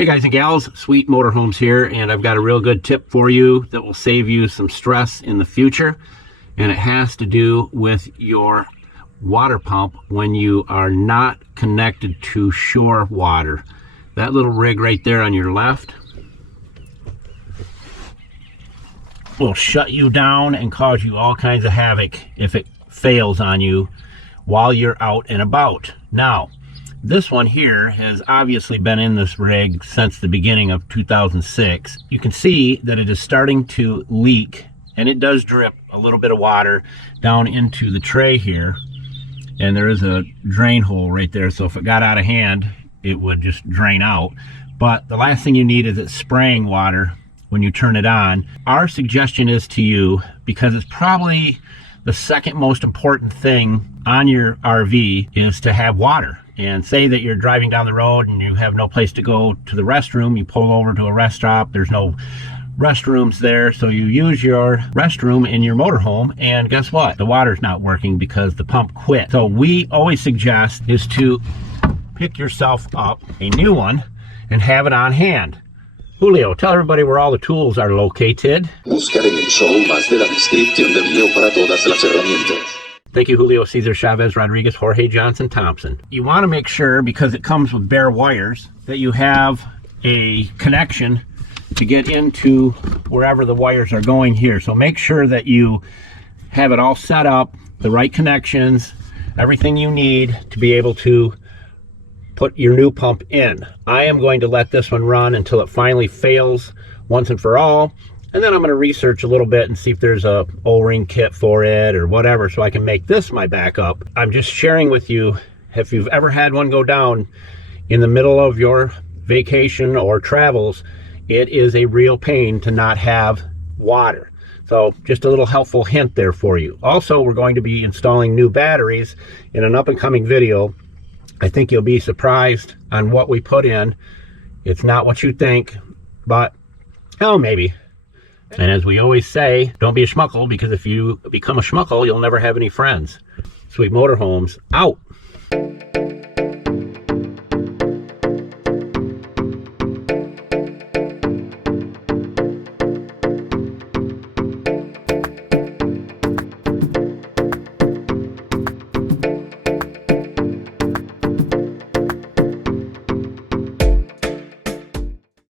Hey guys and gals, Sweet Motorhomes here, and I've got a real good tip for you that will save you some stress in the future, and it has to do with your water pump when you are not connected to shore water. That little rig right there on your left will shut you down and cause you all kinds of havoc if it fails on you while you're out and about. Now, this one here has obviously been in this rig since the beginning of 2006. You can see that it is starting to leak, and it does drip a little bit of water down into the tray here, and there is a drain hole right there, so if it got out of hand it would just drain out. But the last thing you need is it spraying water when you turn it on. Our suggestion is to you, because it's probably the second most important thing on your RV, is to have water. And say that you're driving down the road and you have no place to go to the restroom, you pull over to a rest stop, there's no restrooms there, so you use your restroom in your motorhome, and guess what? The water's not working because the pump quit. So we always suggest is to pick yourself up a new one and have it on hand. Julio, tell everybody where all the tools are located. Buscar en el show más de la descripción del video para todas las herramientas. Thank you, Julio, Cesar, Chavez, Rodriguez, Jorge, Johnson, Thompson. You want to make sure, because it comes with bare wires, that you have a connection to get into wherever the wires are going here. So make sure that you have it all set up, the right connections, everything you need to be able to put your new pump in. I am going to let this one run until it finally fails once and for all. And then I'm going to research a little bit and see if there's a O-ring kit for it or whatever, so I can make this my backup. I'm just sharing with you, if you've ever had one go down in the middle of your vacation or travels, it is a real pain to not have water. So just a little helpful hint there for you. Also, we're going to be installing new batteries in an up-and-coming video. I think you'll be surprised on what we put in. It's not what you think, but hell, maybe. And as we always say, don't be a schmuckle, because if you become a schmuckle, you'll never have any friends. Sweet Motorhomes, out.